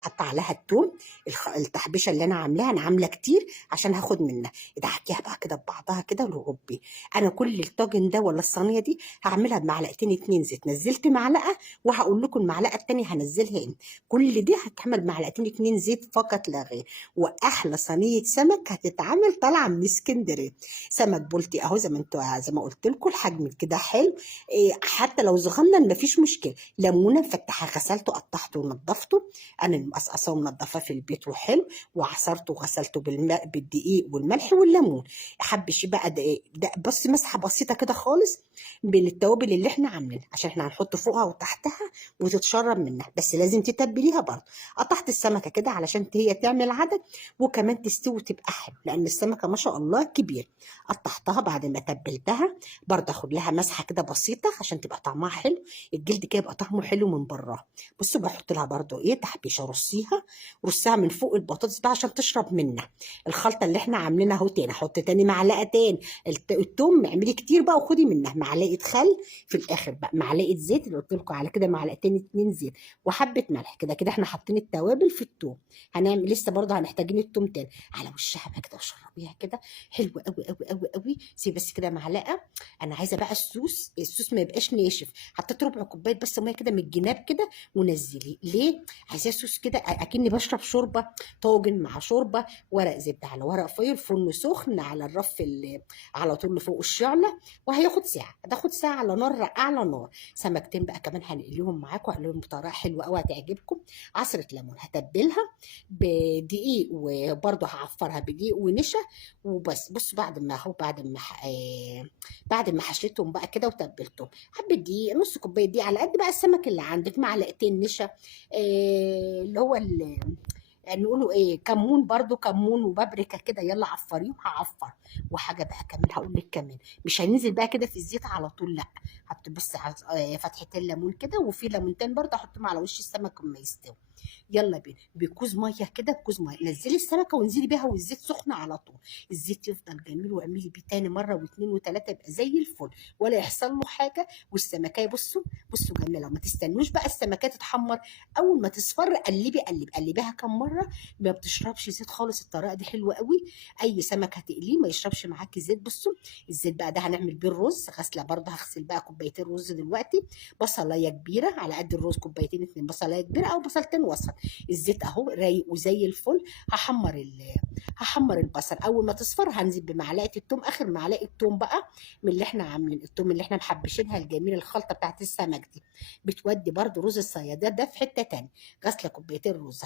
حاطه عليها التوم. التحبيشه اللي انا عاملاها، انا عامله كتير عشان هاخد منها. ادعكيها بقى كده ببعضها كده وربي. انا كل الطاجن ده ولا الصينيه دي هعملها بمعلقتين اتنين زيت. نزلت معلقه وهقول لكم المعلقه التانيه هنزلها امتى. كل دي هتعمل بمعلقتين اتنين زيت فقط لا غير. واحلى صينيه سمك هتتعمل طالعه من اسكندريه. سمك بولتي اهو، زي ما انتوا زي ما قلت لكم الحجم كده حلو. حتى لو صغنن مفيش مشكله. ليمونه مفتحه غسلته قطعته ونضفته. انا مقصقصاه ومنضفاه في البيت وحلو. وعصرته وغسلته بالماء بالدقيق والملح والليمون. حبش بقى دقيق ده، بص مسحه بسيطه كده خالص من التوابل اللي احنا عاملينها، عشان احنا هنحط فوقها وتحتها وتتشرب منها، بس لازم تتبليها برضه. قطعت السمكه كده علشان هي تعمل عدد وكمان تستوي وتبقى حلو، لان السمكه ما شاء الله كبير. قطعتها بعد ما تبلتها برضه، اخد لها مسحه كده بسيطه عشان تبقى طعمها حلو. الجلد كده يبقى طعمه حلو من بره. بصوا بحط لها برضو ايه تحبيشه، رصيها من فوق البطاطس بقى عشان تشرب منها. الخلطه اللي احنا عاملينها اهو تاني، احط تاني معلقه تاني. التوم اعملي كتير بقى وخدي منها معلقه خل. في الاخر بقى معلقه زيت اللي قلت لكم على كده، معلقتين اتنين زيت وحبه ملح. كده كده احنا حاطين التوابل في التوم. هنعمل لسه برضه هنحتاجين التوم تاني على وشها بقى كده وشربيها كده. حلوه قوي قوي قوي قوي. سيب بس كده معلقه. انا عايزه بقى الصوص ما يبقاش ناشف. حطيت ربع كوبايه بس ميه كده من الجناب كده ونزلي ليه. عايزاه صوص كده اكني بشرب شوربه. طاجن مع شوربه. ورق زبده على ورق فويل، فرن سخن على الرف اللي على طول اللي فوق الشعله. وهياخد ساعه، هتاخد ساعه على نار اعلى نار. سمكتين بقى كمان هنقليهم معاكم، هقليهم بطريقه حلوه قوي هتعجبكم. عصره ليمون هتبلها بدقيق، وبرده هعفرها بدقيق ونشا وبس. بص بعد ما هو بعد ما حشيتهم بقى كده وتبلتهم، حبه دقيق، نص كوبايه دقيق على قد بقى السمك اللي عندك، معلقتين نشا. اللي هو يعني نقولوا ايه، كمون، برضو كمون وبابريكا كده، يلا عفريهم هعفر. وحاجه بقى كمان هقول لك كمان، مش هننزل بقى كده في الزيت على طول، لا. حط بس فتحتين ليمون كده، وفي ليمونتين برضه احطهم على وش السمك لما يستوي. يلا بينا بكوز ميه كده، بكوز ميه نزلي السمكه وانزلي بيها والزيت سخن على طول. الزيت يفضل جميل، واعملي بيه تاني مره واثنين وثلاثه يبقى زي الفل، ولا يحصل له حاجه. والسمكيه بصوا بصوا جميله. ما تستنوش بقى السمكيه تتحمر، اول ما تصفر قلبيها كم مره. ما بتشربش زيت خالص الطريقه دي حلوه قوي. اي سمك هتقليه ما يشربش معاكي زيت. بصوا الزيت بقى ده هنعمل بيه الرز. غسله برضه هغسل بقى كوبايتين رز دلوقتي. بصلايه كبيره على قد الرز، كوبايتين اتنين بصلايه كبيره او بصلتين وسط. الزيت اهو رايق وزي الفل. هحمر البصل. اول ما تصفر هنزل بمعلقه التوم، اخر معلقه توم بقى من اللي احنا عاملين التوم اللي احنا محبشينها الجميله. الخلطه بتاعت السمك دي بتودي برضو رز الصيادات ده في حته تانيه. غسله كوبايتين رز